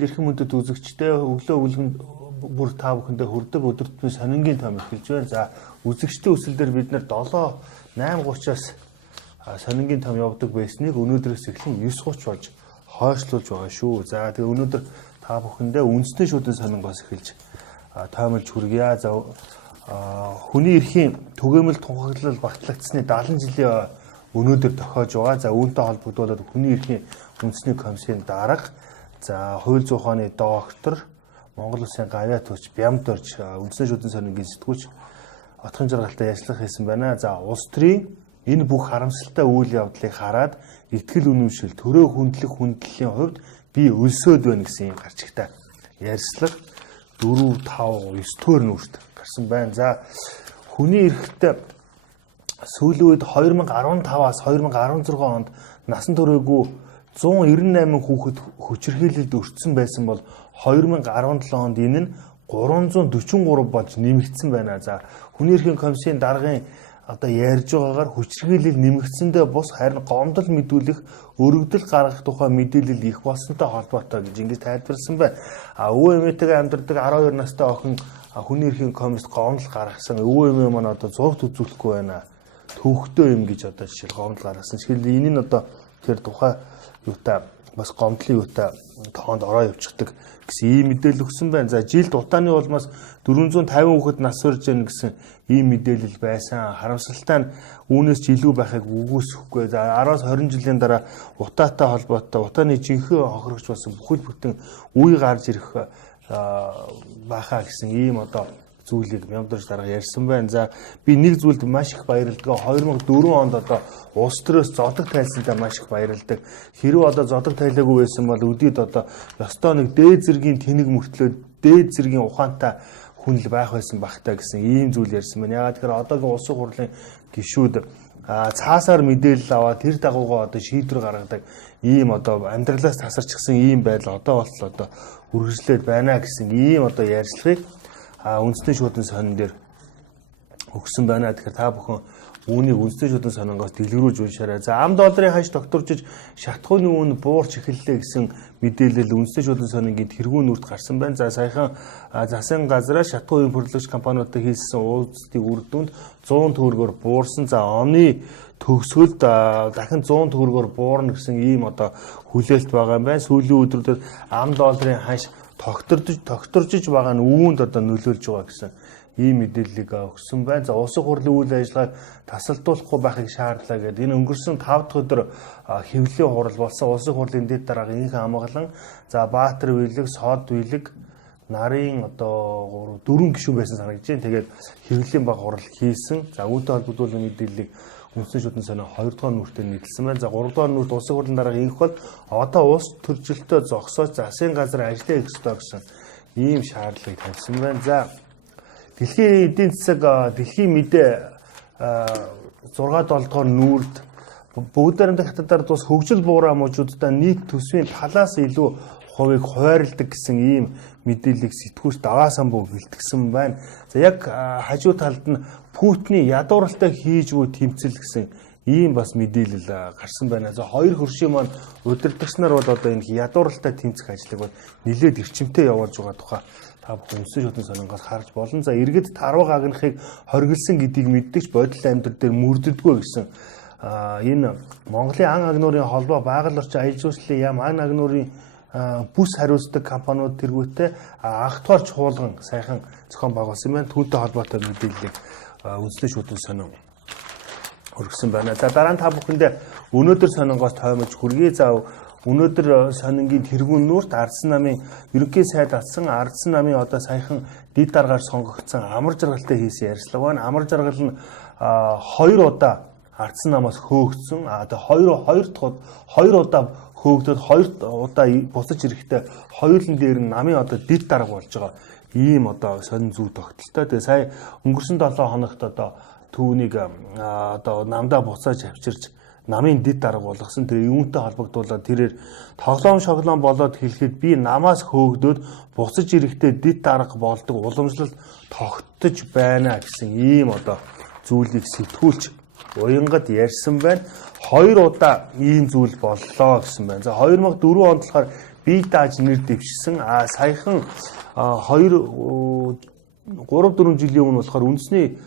танд эрхэм мөндөд үзэгчтэй өглөө өвлгөн бүр та бүхэндээ хүрдэг өдөр тутмын сонингийн том эхэлж байна. За үзэгчтэй өсөлдөр бид нэр 7:8:30-аас сонингийн том явдаг байсныг өнөөдрөөс эхлэн 9:30 болж хойшлуулж байгаа шүү. За тэгээ өнөөдөр та бүхэндээ үндэсний шүдэн сонингоос эхэлж тоомлж хүргье. За хүний эрхийн түгээмэл тунхаглал багтлагдсны 70 жилийн өнөөдөр тохиож байгаа. За үүнтэй холбогдуулаад хүний эрхийн үндэсний комиссийн дарга, за хууль зүйн ухааны доктор, Монгол Улсын гавьяа төрч Бямдорж үндэсний шүдэн сонингийн сэтгүүлч отхон жаргалтай ажиллах хийсэн байна. За улс төрийн энэ бүх харамсалтай үйл явдлыг хараад итгэл үнэмшил, төрөө хүндлэх хүндлэлийн хувьд би өлсөөд байна гэсэн юм гарчигтай ярьслага 4, 5, 9 төр нүрт гарсан байна. За хүний эрхт сүүлийн үед 2015-аас 2016 онд насан туршаагүй 198 хүүхэд хүчирхийлэлд өртсөн байсан бол 2017 онд энэ нь 343 болж нэмэгдсэн байна. За хүний эрхийн комиссийн даргын одоо ярьж байгаагаар хүчирхийлэл нэмэгдсэндээ бус харин гомдол мэдүүлэх, өргөдөл гаргах тухай мэдээлэл их болсонтой холбоотой гэж ингэж тайлбарласан байна. Өвөө эмээтэйгээ амьдардаг 12 настай охин хүний эрхийн комиссд гомдол гаргасан. Өвөө эмээ маань одоо зургт үзүүлэхгүй байна. Төвхтөө юм гэж одоо жишээл гомдол гаргасан. Тэгэхээр энэ нь одоо тэр тухай юутай бас гомдлын юутай тоонд ороо явчихдаг гэсэн ийм мэдээлэл өгсөн байна. За жилд утааны улмаас 450 хүүхэд нас барж байна гэсэн ийм мэдээлэл байсан. Харамсалтай нь үүнээс ч илүү байхыг үгүйсэхгүй. За 10-аас 20 жилийн дараа утаатай холбоотой утааны жинхэнэ хохирогч болсон бүхэл бүтэн үе гарч ирэх байхаа гэсэн ийм одоо зүйлийг Бямдорж дарга ярьсан байна. За би нэг зүйлд маш их баярлдаг. 2004 онд одоо улс төрөөс зодог тайлсантай маш их баярлдаг. Хэрвээ одоо зодог тайлаагүй байсан бол өдөрт одоо ёстой нэг дээд зэргийн тэнэг мөртлөө дээд зэргийн ухаантай хүн л байх байсан багтаа гэсэн ийм зүйл ярьсан байна. Яагаад тэгэхээр одоогийн улсын хурлын гишүүд цаасаар мэдээлэл аваад тэр дагуугаа одоо шийдвэр гаргадаг ийм одоо амьдралаас тасарчихсан ийм байдал одоо болтол одоо үргэлжлээд байна гэсэн ийм одоо ярьцлагыг үндэсний шүдэн сонин дээр өгсөн байна. Тэгэхээр та бүхэн үүнийг үндэсний шүдэн сонингоос дэлгэрүүлж уншаарай. За ам долларын ханш докторжиж шатхууны үн буурч эхэллээ гэсэн мэдээлэл үндэсний шүдэн сонингийн тэргүүн нүрт гарсан байна. За саяхан засгийн газраа шатхуун импортлогч компаниудад хийсэн уулзалтын үр дүнд 100 төгрөгөөр буурсан. За оны төгсгөлд дахин 100 төгрөгөөр буурна гэсэн ийм одоо хүлээлт байгаа юм байна. Сүүлийн өдрүүдэд ам долларын ханш тогтворжиж байгаа нь үүнд одоо нөлөөлж байгаа гэсэн ийм мэдээллийг өгсөн байна. За улсын хурлын үйл ажиллагааг тасалдуулахгүй байхыг шаардлаа гэдэг. Энэ өнгөрсөн 5 дахь өдөр хэвлэлийн хурал болсон. Улсын хурлын дэд дарга инхэн амгалан, за Баатар билэг, Сод билэг, нарын одоо 4 гишүүн байсан санагдаж байна. Тэгээд хэвлэлийн баг хурал хийсэн. За үүнтэй холбогдуулсан мэдээллийг үндэсний шүдэн сонин 2 дугаар нүртээр нийлсэн байна. За 3 дугаар нүрт улсын хурлын дарга инх бол одоо улс төржилтөө зогсоож засгийн газар ажиллаа хийх ёстой гэсэн ийм шаардлагыг тавьсан байна. За дэлхийн эдийн засаг, дэлхийн мэдээ 6-7 дугаар нүрт бүгд баримтат хятадаар тус хөгжил буураа мужуудаа нийт төсвийн талаас илүү хувийг хуваарлдаг гэсэн ийм мэдээллийг сэтгүүлч даваа самбуу бэлтгэсэн байна. За яг хажуу талд нь Путиний ядууралтай хийж буй тэмцэл гэсэн ийм бас мэдээлэл гарсан байна. За хоёр хөршийн маань удирдагч нар бол одоо энэ ядууралтай тэмцэх ажлыг бол нэлээд эрчимтэй явуулж байгаа тухай та бүхэн үндэсний шүдэн сонингоос харж болно. За иргэд тарваг агнахыг хоригдсан гэдгийг мэддэгч бодит амьдрал дээр мөрддөггүй гэсэн энэ Монголын ан агнуурын холбоо байгаль орчин аял жуулчлалын яам ан агнуурын бүс хариуцдаг компаниуд тэргүүтээ анх дугаар чуулган сайхан зохион байгуулсан байна. Түүнтэй холбоотой мэдээллийг үндэсний шүдэн сонин өргөсөн байна. За дараа нь та бүхэндээ өнөөдөр сонингоос тоомж хүргэе. За өнөөдөр сонингийн тэргүүн нүрт Ардсан намын ерөнхий сайд атсан Ардсан намын одоо саяхан дэд даргаар сонгогдсон амар жаргалтай хийсэн ярьцлага байна. Амар жаргал нь 2 удаа Ардсан намаас хөөгдсөн. Одоо 2 удаа хөөгдөд 2 удаа буцаж ирэхдээ хоёулын дээр нь намын одоо дэд дарга болж байгаа. Ийм одоо сонин зүй тогтолтой. Тэгээ сая өнгөрсөн 7 хоногт одоо түүнийг одоо намдаа буцааж авчирч намын дэд дарга болгосон. Тэгээ юунтай холбогдуулаад тэрээр тоглоом шоглоом болоод хэлэхэд би намаас хөөгдөд буцаж ирэхдээ дэд дарга болдог уламжлалт тогтож байна гэсэн ийм одоо зүйлийг сэтгүүлч уянгад ярьсан байна. 2 удаа ийм зүйл боллоо гэсэн байна. За 2004 онд болохоор бие дааж нэр дэвшсэн. Саяхан 3-4 жилийн өмнө болохоор үндэсний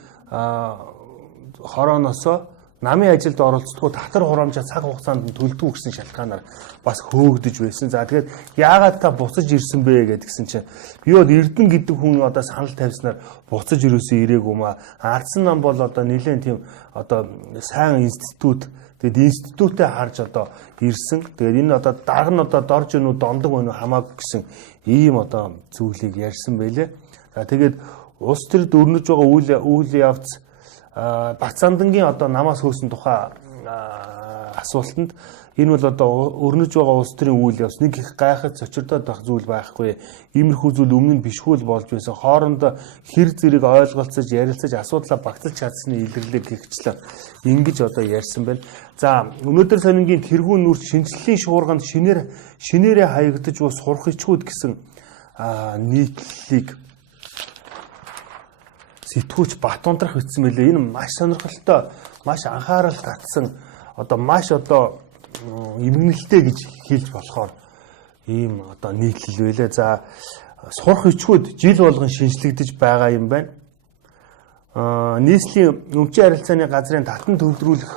хорооноосоо намын ажилд оролцдог татвар хураамжаа цаг хугацаанд нь төлдөг гэсэн шалтгаанаар бас хөөгдөж байсан. За тэгээд яагаад та буцаж ирсэн бэ гэдгсэн чинь би бол Эрдэнэ гэдэг хүн одоо санал тавьснаар буцаж ирээсээ ирээгүй маа. Ардсан нам бол одоо нэлээд тийм одоо сайн институт, тэгээд институтээ харж одоо ирсэн. Тэгээд энэ одоо дарга нь одоо дорж өнөө дондог өнөө хамаагүй гэсэн ийм одоо зүйлийг ярьсан байлээ. За тэгээд улс төрд өрнөж байгаа үйл явц Бацаандангийн одоо намаас хөөсөн тухай асуултанд энэ бол одоо өрнөж байгаа улс төрийн үйл явц нэг их гайхаж цочирдоод байх зүйл байхгүй. Иймэрхүү зүйл өмнө нь бишгүй л болж байсан. Хоорондоо хэр зэрэг ойлголцож, ярилцаж, асуудлаа багталж чадсны илэрлэг гихчлээ. Ингэж одоо ярьсан байна. За өнөөдөр сонингийн тэргүүн нүрт шинжлэлийн шуурганд шинээрээ хаягдаж буй сурах ичгүүд гэсэн нийтлэлийг сэтгүүлч Батундрах бичсэн мэлээ. Энэ маш сонирхолтой, маш анхаарал татсан, одоо маш одоо эмгэнэлтэй гэж хэлж болохоор ийм одоо нийтлэл байлаа. За сурах ичгүүд жил болгон шинжлэгдэж байгаа юм байна. Нийслэлийн өмчийн харилцааны газрын татан төвлөрүүлэх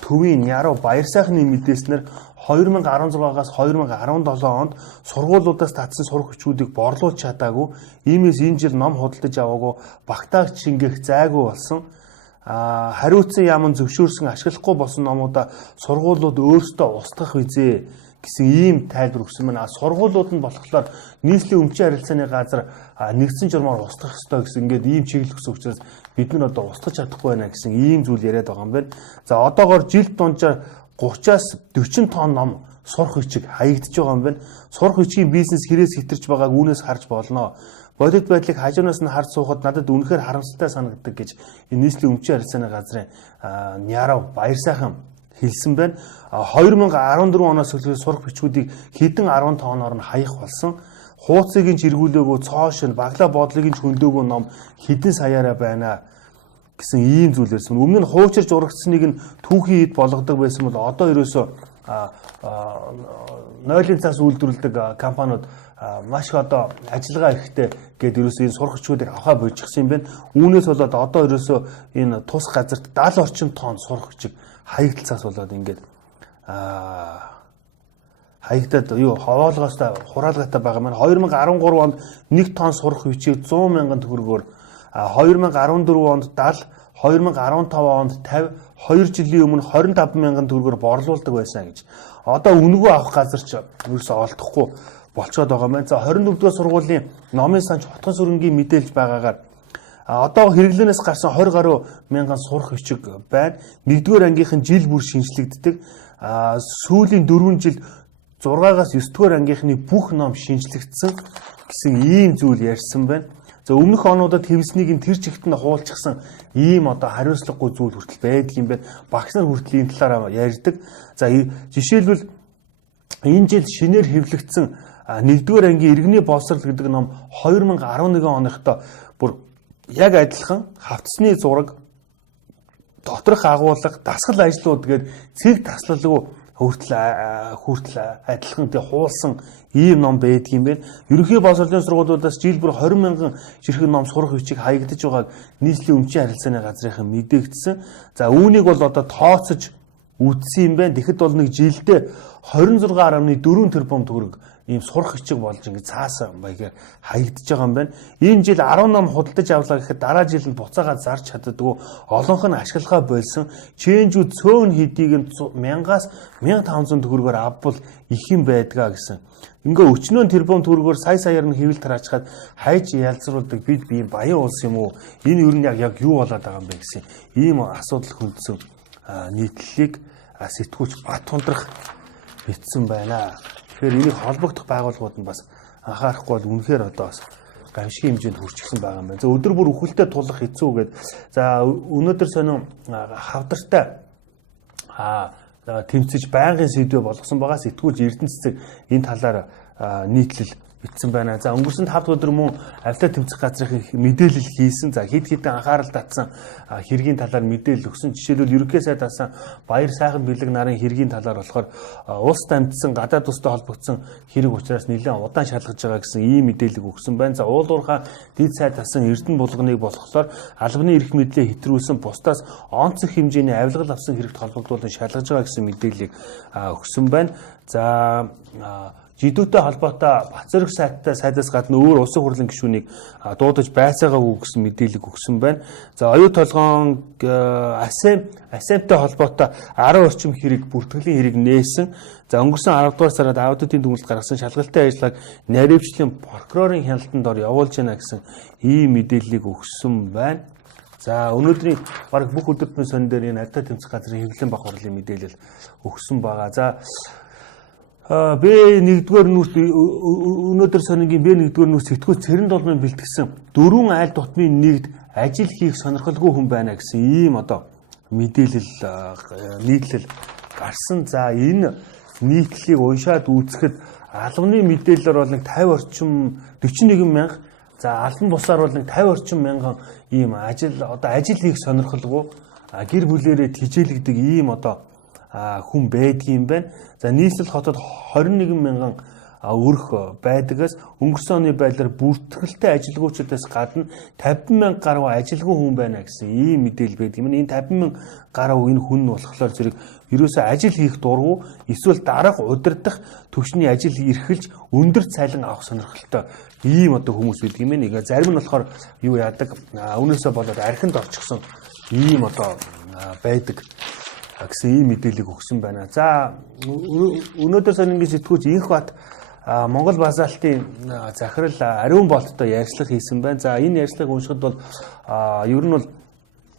төвийн Няруу баяр сайхны мэдээснээр 2016-аас 2017 онд сургуулиудаас татсан сурах хүчүүдийг борлуулж чадаагүй, иймээс энэ жил ном худалдаж аваагүй, багтаах шингээх зайгүй болсон. Хариуцсан яамн зөвшөөрсөн ашиглахгүй болсон номуудаа сургуулиуд өөрсдөө устгах визээ гэсэн ийм тайлбар өгсөн байна. Сургуулиуд нь болохоор нийслэлийн өмчийн харилцааны газар нэгдсэн журмаар устгах ёстой гэсэн ингээд ийм чиглэл өгсөн учраас бид нар одоо устгах чадахгүй байна гэсэн ийм зүйл яриад байгаа юм байна. За одоогоор жилд дунджаар 30-аас 40 тонн ном сурах бичиг хаягдж байгаа юм байна. Сурах бичгийн бизнес хэрээс хэтэрч байгааг үүнээс харж болно. Бодит байдлыг хажуунаас нь харж суухад надад үнэхээр харамсалтай санагддаг гэж энэ нийслэлийн өмчийн харилцааны газрын Няруу баяр сайхан хэлсэн байна. 2014 оноос эхлээд сурах бичгүүдийг хэдэн 10 тонноор нь хаях болсон. Хууцыг нь чиргүүлээгөө цоошин баглаа бодлыг нь хөндөөгөө ном хэдэн саяараа байна гэсэн ийм зүйл ярьсан. Өмнө нь хуучирж урагдсныг нь түүхийн хэд болгодог байсан бол одоо ерөөсөө нойлын цаас үйлдвэрлэдэг компаниуд маш их одоо ажиллагаа ихтэй гээд ерөөсөө энэ сурах хүчүүдийг авахаа болчихсон юм байна. Үүнээс болоод одоо ерөөсөө энэ тус газарт 70 орчим тонн сурах хүчийг хаягдалцаас болоод ингээд хаягдаад юу хаваалгаастай хураалгатай байгаа маань 2013 онд 1 тонн сурах хүчийг 100 мянган төгрөгөөр 2014 онд 70, 2015 онд 50, 2 жилийн өмнө 25 мянган төгрөгөөр борлуулдаг байсан гэж. Одоо үнэгүй авах газар ч ерөөсөө олдохгүй болцоод байгаа маань. За 24-р сургуулийн номын санч хотгон сүрэнгийн мэдээлж байгаагаар одоо хэрэглэнээс гарсан 20 гаруй мянган сурах бичиг байна. 1-р ангийнхан жил бүр шинжлэгддэг. Сүүлийн 4 жил 6-аас 9-р ангийнхны бүх ном шинжлэгдсэн гэсэн ийм зүйл ярьсан байна. За өмнөх онуудад хэвснийг нь тэр чигт нь хуулчихсан ийм одоо хариуцлагагүй зүйл хүртэл байдаг юм байна. Багш нар хүртэл энэ талаараа ярьдаг. За жишээлбэл энэ жил шинээр хэвлэгдсэн 1-р ангийн иргэний боловсрол гэдэг ном 2011 оныхтой бүр яг адилхан хавцсны зураг, доторх агуулга, дасгал ажлууд гээд цэг таслалгүй хүртэл адилхан тэг хуулсан ийм ном байдаг юм байна. Ерөнхий боловсролын сургуулиудаас жил бүр 20 мянган ширхэг ном сурах бичиг хаягдж байгааг нийслэлийн өмчийн харилцааны газрынхан мэдээлсэн. За үүнийг бол одоо тооцож үтсэн юм байна. Тэгэхэд бол нэг жилдээ 26.4 тэрбум төгрөг ийм сурах бичиг болж ингэ цаасан маягаар хаягдж байгаа юм байна. Энэ жил 10 ном худалдаж авлаа гэхэд дараа жил нь буцаагаад зарж чаддаггүй олонх нь ашиглахаа болсон. Чэнжүүд цөөн хэдийг нь 1000-аас 1500 төгрөгөөр авбал их юм байдгаа гэсэн. Ингээ өчнөө тэрбум төгрөгөөр саяар нь хэвэл тараачхад хайж ялцруулдаг бид бие баян улс юм уу? Энэ юу нь яг юу болоод байгаа юм бэ гэсэн ийм асуудал хөндөсөн нийтлэлийг сэтгүүлч Батундрах бичсэн байна. Тэгэхээр энийг холбогдох байгууллагууд нь бас анхаарахгүй бол үнэхээр одоо бас гамшигын хэмжээнд хүрчихсэн байгаа юм байна. За өдөр бүр үхэлтэд тулах хэцүү гээд за өнөөдөр сонин хавдартай тэмцэж байнгын сэдвээ болгосон байгаа. Сэтгүүлч Эрдэнэ цэцэг энэ талаар нийтлэл бичсэн байна. За өнгөрсөн 5 дахь өдөр мөн авилаа тэмцэх газрын мэдээлэл хийсэн. За хэд хэдэн анхаарал татсан хэргийн талаар мэдээлэл өгсөн. Жишээлбэл ерөнхий сайд асан баяр сайхан бэлэг нарын хэргийн талаар болохоор улс дамжсан гадаад улстай холбогдсон хэрэг учраас нэлээд удаан шалгаж байгаа гэсэн ийм мэдээлэл өгсөн байна. За уул уурхай дэд сайд асан Эрдэнэ булганыг болохоор албаны эрх мэдлээ хэтрүүлсэн бусдаас онцлог хэмжээний авилгал авсан хэрэгт холбогдуулан шалгаж байгаа гэсэн мэдээллийг өгсөн байна. За жидүүтэй холбоотой Бацэрэг сайдаас гадна өөр улсын хурлын гишүүнийг дуудаж байцаагаагүй гэсэн мэдээлэл өгсөн байна. За оюу толгоон асемтэй холбоотой 10 орчим хэрэг бүртгэлийн хэрэг нээсэн. За өнгөрсөн 10 дугаар сард аудитын дүгнэлт гаргасан шалгалтын ажиллагааг наривчлалын прокурорын хяналтанд ор явуулж байна гэсэн ийм мэдээллийг өгсөн байна. За өнөөдрийн баг бүх өдөр тутмын сонин дээр энэ авилаа тэмцэх газрын хэвлэлийн бах хурлын мэдээлэл өгсөн байгаа. За Б1-р нүүрс өнөөдөр сонингийн Б1-р нүүрс сэтгүүл цэрэн долмын бэлтгэсэн 4 айл тутмын нэгд ажил хийх сонирхолгүй хүн байна гэсэн ийм мэдээлэл нийтлэл гарсан. За энэ нийтлэлийг уншаад үзэхэд албаны мэдээлэлээр бол нэг 50 орчим 41 мянга, за албан бусаар бол нэг 50 орчим мянган ийм ажил хийх сонирхолгүй гэр бүлээрээ тижээлэгдэг ийм хүн байдгийм байна. За нийслэл хотод 21 мянган өрх байдагаас өнгөрсөн оны байдлаар бүртгэлтэй ажилгүйчдээс гадна 50 мянга гаруй ажилгүй хүн байна гэсэн ийм мэдээлэл байдаг юм. Энэ 50 мянга гаруй энэ хүн нь болохоор зэрэг ерөөсөө ажил хийх дургу эсвэл дарга удирдах төвшний ажил эрхэлж өндөр цалин авах сонирхолтой ийм хүмүүс байдаг юм. Нэг зарим нь болохоор юу яадаг өнөөсөө болоод архинд орчихсон ийм байдаг гэсэн ийм мэдээллийг өгсөн байна. За өнөөдөр сонингийн сэтгүүлч Инхбат Монгол базаалтын захирал ариун болттой ярьцлага хийсэн байна. За энэ ярьцлагыг уншихад бол ер нь бол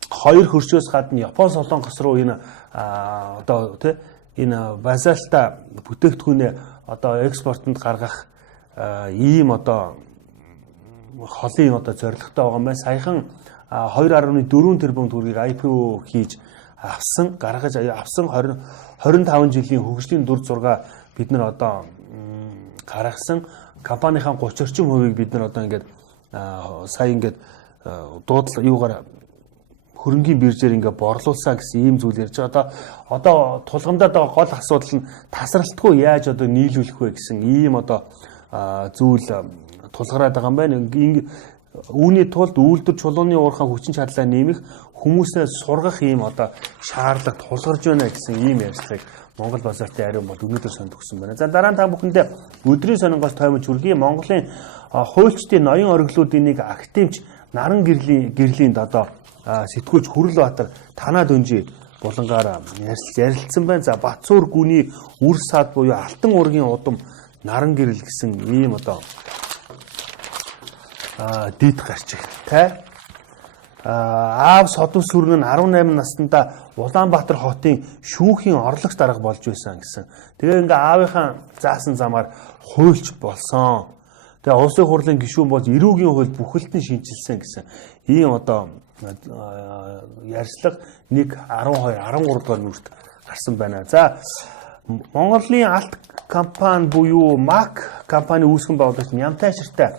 хоёр хөршөөс гадна Япон солонгос руу энэ энэ базаалта бүтээгдэхүүнээ экспортод гаргах ийм холын зорилготой байгаа юм байна. Саяхан 2.4 тэрбум төгрөгийг IPO хийж гаргаж авсан 25 жилийн хөгжлийн дүр зураг бид нар гаргасан компанийн 30 орчим хувийг бид нар ингээд сая ингээд юугаар хөрөнгийн биржээр ингээд борлуулсан гэсэн ийм зүйл ярьж байгаа. Одоо тулгамдаад байгаа гол асуудал нь тасралтгүй яаж нийлүүлэх вэ гэсэн ийм зүйл тулгараад байгаа юм байна. Үүний тулд үйлдвэр чулууны уурхай хүчин чадлаа нэмэх, хүмүүсээ сургах ийм шаардлага тулгарч байна гэсэн ийм ярьцлагыг Монгол базаалтын ариун бол өнөөдөр сонд өгсөн байна. За дараа нь та бүхэндээ өдрийн сонингоос тоймож хүргэе. Монголын хуульчдын ноён оргилуудын нэг активч наран гэрлийн сэтгүүлч Хүрлбаатар танаа дөнжи булангаар ярилцсан байна. За Батцуур гүний үр сад буюу алтан уургийн удам наран гэрэл гэсэн ийм дид гарчигтай аав содон сүргэн 18 наснда Улаанбаатар хотын шүүхийн орлогч дарга болж байсан гэсэн. Тэгээ ингээ аавынхаа заасан замаар хуульч болсон. Тэгээ улсын хурлын гишүүн болж эрүүгийн хууль бүхэлдэн шинжилсэн гэсэн. Ийм ярьцлага 1.12 13 дугаар нүрт гарсан байна. За Монголын алт компани буюу МАК компани үүсгэн байгуулагч Нямтайширтай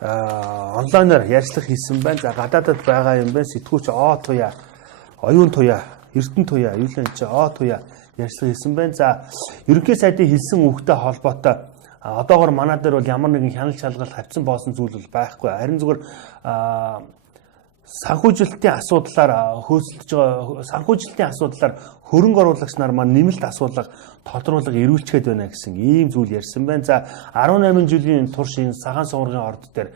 онлайнаар ярьцлага хийсэн байна. За гадаадад байгаа юм байна. Сэтгүүлч Туя, оюун туя, эрдэнэ туя, юу л энэ Туя ярьцлага хийсэн байна. За ерөнхий сайдын хэлсэн үгтэй холбоотой одоогоор манай дээр бол ямар нэгэн хяналт шалгалт хавцсан боосон зүйл бол байхгүй. Харин зүгээр санхүүжилтийн асуудлаар хөөцөлдөж байгаа санхүүжилтийн асуудлаар хөрөнгө оруулагч нар маань нэмэлт асуулга тодруулга эрүүлчихэд байна гэсэн ийм зүйл ярьсан байна. За 18 жилийн турш энэ цагаан суургын орд дээр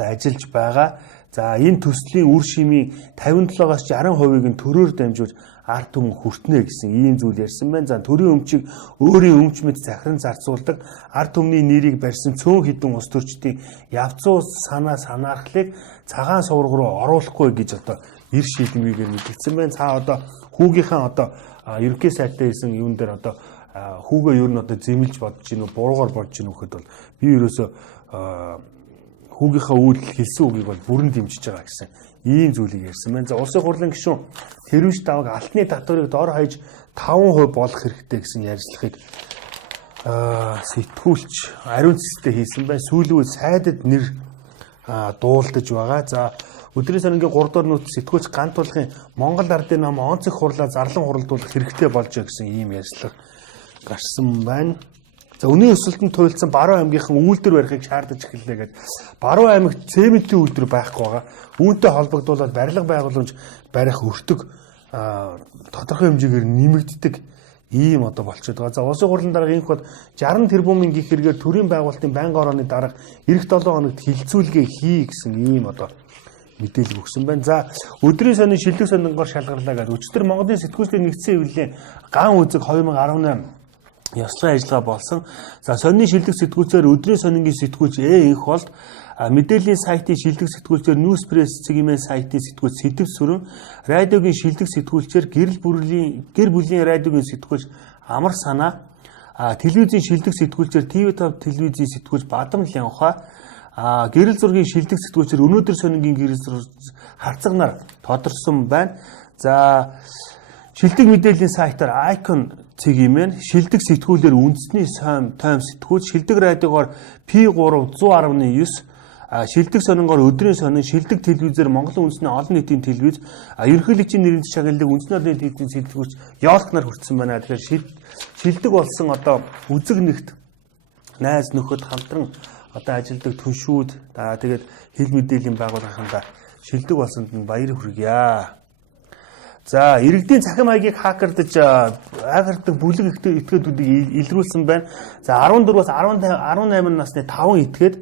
ажиллаж байгаа. За энэ төслийн үр шимийн 57-аас 60%-ийг нь төрөөр дамжуулж ард түмэн хүртнэ гэсэн ийм зүйл ярьсан байна. За төрийн өмчийг өөрийн өмч мэт захиран зарцуулдаг, ард түмний нэрийг барьсан цөөн хідэн ус төрчдийн явцуу санаархлыг цагаан суург руу оруулахгүй гэж ир шийдэмгээр мэдгдсэн байна. Цаа хүүгийнхаа ерөнхий сайдтай хийсэн юун дээр хүүгээ ер нь зэмлж бодож гинүү, буруугаар бодож гинүү гэхэд бол би ерөөсөө хүүгийнхаа үйл хэлсэн үгийг бол бүрэн дэмжиж байгаа гэсэн ийм зүйлийг ярьсан байна. За улсын хурлын гишүүн Тэрвиш даваг алтны татварыг дор хаяж 5% болох хэрэгтэй гэсэн ярьцлагыг сэтгүүлч ариун цэцтэй хийсэн байна. Сүүлийн үед сайдад нэр дуулдаж байгаа. За өдрийн сонингийн 3 дугаар нүүт сэтгүүлч гант тулахын Монгол ардын нам онцгой хурлаа зарлан хуралдуулах хэрэгтэй болж байгаа гэсэн ийм ярьцлага гарсан байна. За өнөө өсөлтөнд туйлдсан Баруун аймгийнхан үйлдвэр барихыг шаардаж эхэллээ гэдэг. Баруун аймагт цементийн үйлдвэр байхгүй байгаа. Үүнтэй холбогдуулаад барилга байгууламж барих өртөг тодорхой хэмжээгээр нэмэгддэг ийм одоо болчиход байгаа. За улсын хурлын дарга инх бод 60 тэрбумын гих хэрэгээр төрийн байгуулалтын байнгын орооны дарга эх 7 хоногт хилцүүлгээ хий гэсэн ийм одоо мэдээлэл өгсөн байна. За өдрийн сонин шилдэг сонингоор шалгарлаа гэдэг. Өчигдөр Монголын сэтгүүлчдийн нэгдсэн хэвлэлийн ган үзэг 2018 ёслогын ажиллагаа болсон. За сонины шилдэг сэтгүүлчээр өдрийн сонингийн сэтгүүлч инх болд мэдээллийн сайтын шилдэг сэтгүүлчээр News Press цэгийн сайтын сэтгүүлч Сэдэв Сүрэн, радиогийн шилдэг сэтгүүлчээр гэр бүлийн радиогийн сэтгүүлч Амар Санаа, телевизийн шилдэг сэтгүүлчээр TV5 телевизийн сэтгүүлч Бадам Лянха, гэрэл зургийн шилдэг сэтгүүлчээр өнөөдөр сонингийн гэрэл зураг харцаг нар тодорсон байна. За шилдэг мэдээллийн сайтаар Icon цэгийн шилдэг сэтгүүлээр үндэсний тойм сэтгүүл, шилдэг радиогоор P3 110.9, шилдэг сонингоор өдрийн сонин, шилдэг телевизээр Монголын үндэсний олон нийтийн телевиз, ерөнхийлөгчийн нэрийн шагналыг үндэсний олон нийтийн сэтгүүлч Ёлк нар хүртсэн байна. Тэгэхээр шилдэг болсон одоо үзэг нэгт найз нөхөд хамтран одоо ажилдаг түншүүд тэгээд хэл мэдээллийн байгууллагында шилдэг болсонд нь баяр хүргье. За иргэдийн цахим хаягийг хакердаж бүлэг этгээдүүдийг илрүүлсэн байна. За 14-аас 18 насны 5 этгээд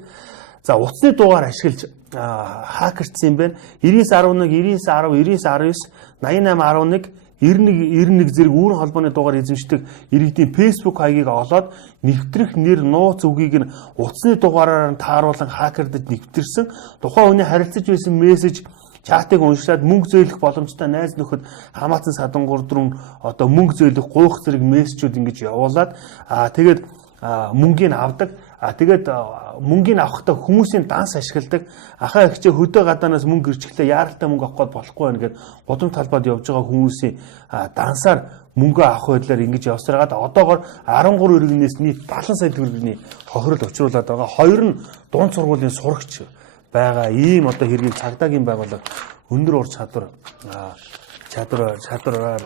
за утасны дугаар ашиглаж хакердсан юм байна. 9911, 9910, 9919, 8811 зэрэг үүрэн холбооны дугаар эзэмшдэг иргэдийн Facebook хаягийг олоод нэвтрэх нэр нууц үгийг нь утасны дугаараар нь тааруулан хакердаж нэвтэрсэн. Тухайн хүний харилцаж байсан мессеж чатыг уншаад мөнгө зөөлөх боломжтой найз нөхөд хамаатан садангуур дөрөв одоо мөнгө зөөлөх гуйх зэрэг мессежүүд ингэж явуулаад тэгээд мөнгийг авдаг. Тэгээд мөнгийг авахдаа хүмүүсийн данс ашигладаг. Ахаа ихчээ хөдөө гадаанаас мөнгө ирчихлээ яаралтай мөнгө авах гээд болохгүй байна гэд гудамж талбайд явж байгаа хүмүүсийн дансаар мөнгө авах байдлаар ингэж явсараад одоогоор 13 иргэнээс нийт 70 сая төгрөгийн хохирол учруулад байгаа. Хоёр нь дунд сургуулийн сурагч байгаа ийм одоо хэргийг цагдаагийн байгууллага өндөр ур чадвараар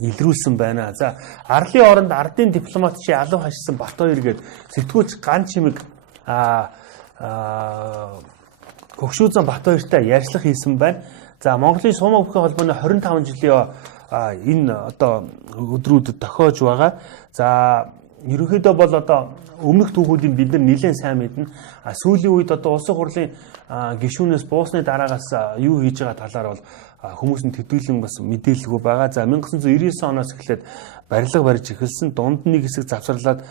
илрүүлсэн байна. За арлын оронд ардын дипломатчийн алав хашсан Батбаяр гээд сэтгүүлч ган чимэг Хөгшүүзэн Батбаяртай ярьцлага хийсэн байна. За Монголын Сумаг бүхэн холбооны 25 жилийн энэ одоо өдрүүдэд тохиож байгаа. За ерөнхийдөө бол одоо өмнөх түүхүүдийг бид нар нэлээд сайн мэднэ. Сүүлийн үед одоо улсын хурлын гишүүнээс буусны дараагаас юу хийж байгаа талаар бол хүмүүс нь төдийлөн бас мэдээлэлгүй байгаа. За 1999 оноос эхлээд барилга барьж эхэлсэн. Дунд нэг хэсэг завсарлаад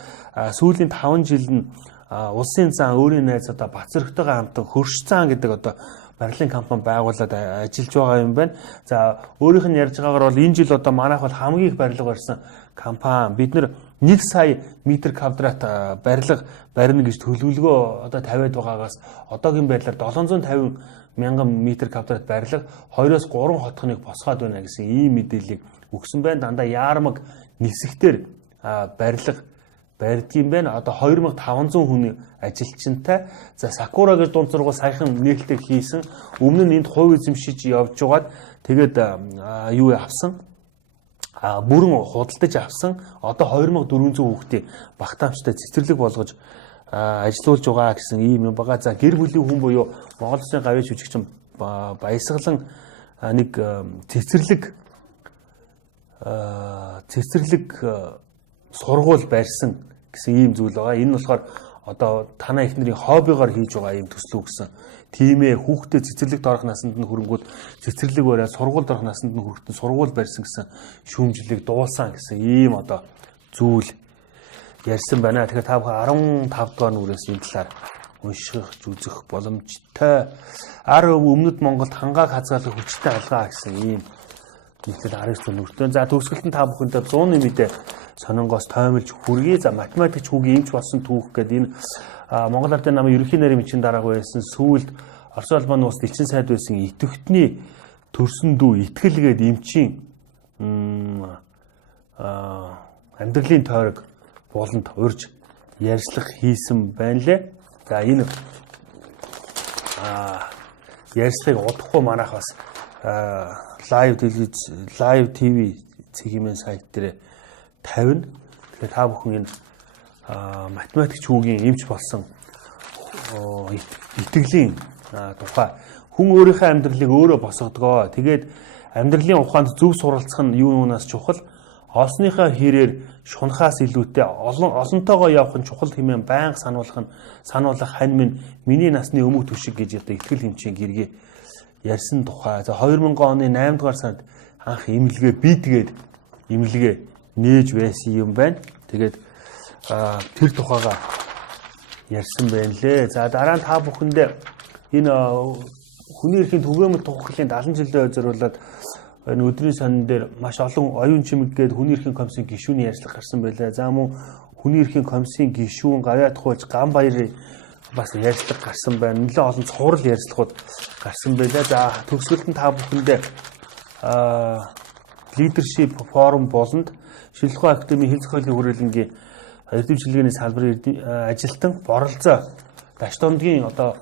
сүүлийн 5 жил нь улсын зан өөрийн найз одоо Бацрагтайгаа хамтан хөрш цаан гэдэг одоо барилгын компани байгуулад ажиллаж байгаа юм байна. За өөрийнх нь ярьж байгаагаар бол энэ жил одоо манайх бол хамгийн их барилга барьсан компани. Бид нар 1 сая метр квадрат барилга барина гэж төлөвлөгөө одоо тавиад байгаагаас одоогийн байдлаар 750 мянган метр квадрат барилга 2-3 хотхоныг босгоод байна гэсэн ийм мэдээллийг өгсөн байна. Дандаа яармаг нисгтэр барилга барьдгийм байна. Одоо 2500 хүний ажилчинтай. За Сакура гэж дунд сургууль саяхан нээлттэй хийсэн. Өмнө нь энд хувь эзэмшиж явж байгаад тэгээд юу авсан? Бүрэн худалдаж авсан. Одоо 2400 хүүхдийн багтаамжтай цэцэрлэг болгож ажилуулж байгаа гэсэн ийм юм байгаа. За гэр бүлийн хүн буюу Монгол Улсын гавьяа жүжигчин Баясгалан нэг цэцэрлэг сургууль барьсан гэсэн ийм зүйл байгаа. Энэ нь болохоор одоо танаа эхнэрийн хоббигоор хийж байгаа ийм төслөө гэсэн. Тийм ээ хүүхдээ цэцэрлэгт орох насанд нь хөрөнгүүд цэцэрлэг бариад сургуульд орох насанд нь хүүхдээ сургууль барьсан гэсэн шүүмжлэлийг дуулсан гэсэн ийм одоо зүйл ярьсан байна. Тэгэхээр та бүхэн 15 дугаар нүрээс энэ талаар унших, үзэх боломжтой. Өмнөд Монголд хангааг хазгаалах хүчтэй алгаа гэсэн ийм нийтлэл арга зүйн өртөө. За төгсгөлтөнд та бүхэндээ 100-ны мэдээ сонингоос тоомлж хүргэе. За математикч хүүгийн эмч болсон түүх гэдэг энэ Монгол Ардын намын ерөнхий нарийн бичгийн дарга байсан сүүлд Орос улбаны улс элчин сайд байсан идэвхтний төрсөн дүү итгэлгээд эмчийн амьдралын тойрог болонд урьж ярьцлага хийсэн байна лээ. За энэ ярьцлагыг удахгүй манайх бас лайв ТV цэгийн сайт дээр тавина. Тэгэхээр та бүхэн энэ математикч хүүгийн эмч болсон итгэлийн тухай хүн өөрийнхөө амьдралыг өөрөө босгодгоо. Тэгээд амьдралын ухаанд зөв суралцах нь юунаас чухал? Олсныхаа хэрээр шунахаас илүүтэй олонтойгоо явах нь чухал хэмээн байнга сануулах хань минь миний насны өмг түшиг гэж одоо итгэл хэмжээ гэргээ ярьсан тухай. За 2000 оны 8 дугаар сард анх имлэгээ бидгээд имлэгээ нээж байсан юм байна. Тэгээд тэр тухайга ярьсан байна лээ. За дараа нь та бүхэндээ энэ хүний эрхийн түгээмэл тухаглалын 70 жилийн зориулаад энэ өдрийн сонин дээр маш олон оюун чимэг гээд хүний эрхийн комиссийн гишүүний ярьцлага гарсан байлаа. За мөн хүний эрхийн комиссийн гишүүн Гавьяат хууч Ганбаярын бас ярьцлага гарсан байна. Нэлээд олон цуврал ярьцлагууд гарсан байлаа. За төгсгөлд нь та бүхэндээ лидершип форум болонд Шилхүү академийн хэл зохиолын хүрээлэнгийн эрдэмчлэгээний салбарын ажилтан боролцоо Дашдондгийн одоо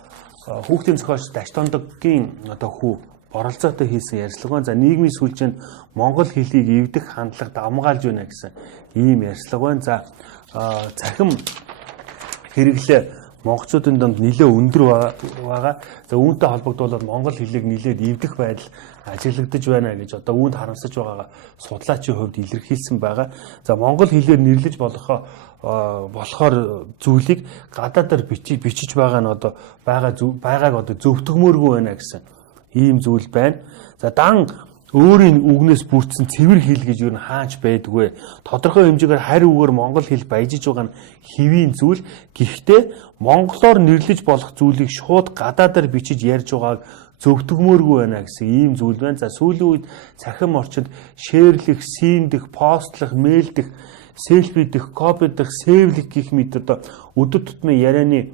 хүүхдийн зохиолч Дашдондгийн одоо хүү оролцоотой хийсэн ярьцлага. За нийгмийн сүлжээнд монгол хэлийг эвдэх хандлага дамгаалж байна гэсэн ийм ярьцлага байна. За цахим хэрэглээ монголчуудын донд нэлээд өндөр байгаа. За үүнтэй холбогдуулаад монгол хэлийг нэлээд эвдэх байдал ажиглагдаж байна гэж одоо үүнд харамсаж байгаагаа судлаачийн хувьд илэрхийлсэн байгаа. За монгол хэлээр нэрлэж болохоор зүйлийг гадаадаар бичиж байгаа нь одоо байгааг одоо зөвтгмөөргүй байна гэсэн ийм зүйл байна. За дан өөрийн үгнээс бүрдсэн цэвэр хэл гэж юу н хаач байдгүй. Тодорхой хэмжээгээр харь үгээр монгол хэл баяжиж байгаа нь хэвийн зүйл. Гэхдээ монголоор нэрлэж болох зүйлийг шууд гадаадаар бичиж ярьж байгааг зөвтгмөөргүй байна гэсэн ийм зүйл байна. За сүүлийн үед цахим орчинд шеэрлэх, сийндэх, постлох, мэйлдэх, селфидэх, копидэх, сэвлэх гэх мэт одоо өдөр тутмын ярианы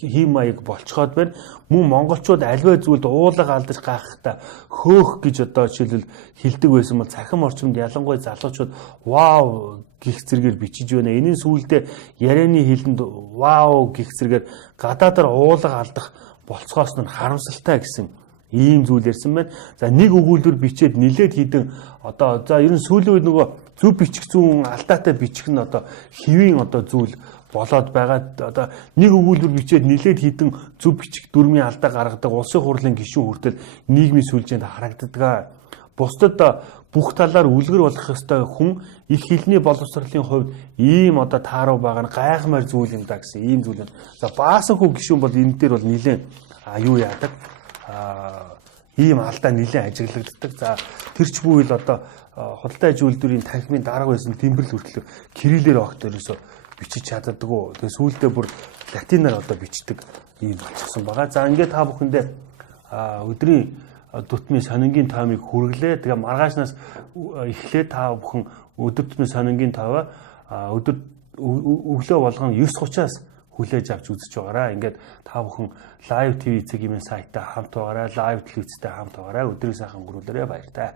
хийм маяг болцоход байна. Мөн монголчууд альваа зүйлд уулга алдаж гайхахтаа хөөх гэж одоо жишээлбэл хэлдэг байсан бол цахим орчинд ялангуяа залуучууд вау гих зэрэгээр бичиж байна. Энийн сүүлдээ ярианы хэлэнд вау гих зэрэгээр гадаадаар уулга алдах болцохоос нь харамсалтай гэсэн ийм зүйл ярьсан байна. За нэг өгүүлбэр бичээд нилээд хідэн одоо за ер нь сүүлийн үед нөгөө зөв бичих зүүн алдаатай бичих нь одоо хэвийн одоо зүйл болоод байгаа. Одоо нэг өгүүлбэр бичээд нилээд хідэн зөв бичих дүрмийн алдаа гаргадаг улсын хурлын гишүүн хүртэл нийгмийн сүлжээнд харагддаг. Бусдад бүх талаар үлгэр болох ёстой хүн их хэлний боловсролын хувьд ийм одоо тааруу байгаа нь гайхмаар зүйл юм да гэсэн ийм зүйл байна. За баасан хүн гишүүн бол энэ дээр бол нилээн юу яадаг ийм алдаа нилээн ажиглагддаг. За тэр ч бүвэл одоо худалдаа аж үйлдвэрийн танхимын дарга байсан тэмбэрл хүртэл кириллээр огт ерөөсө бичиж чаддаггүй. Тэгээ сүүлдээ бүр латинаар одоо бичдэг ийм болчихсон байгаа. За ингээд та бүхэндээ өдрийн тутмын сонингийн тоймыг хүргэлээ. Тэгээ маргаашнаас эхлээд та бүхэн өдөр тутмын сонингийн тойвоо өглөө болгон 9:30-аас хүлээж авч үзэж байгаараа. Ингээд та бүхэн лайв ТV цэгийн сайтаа хамт байгаараа, лайв телевизтэй хамт байгаараа. Өдрийг сайхан өнгөрүүлээрэй. Баяр таа.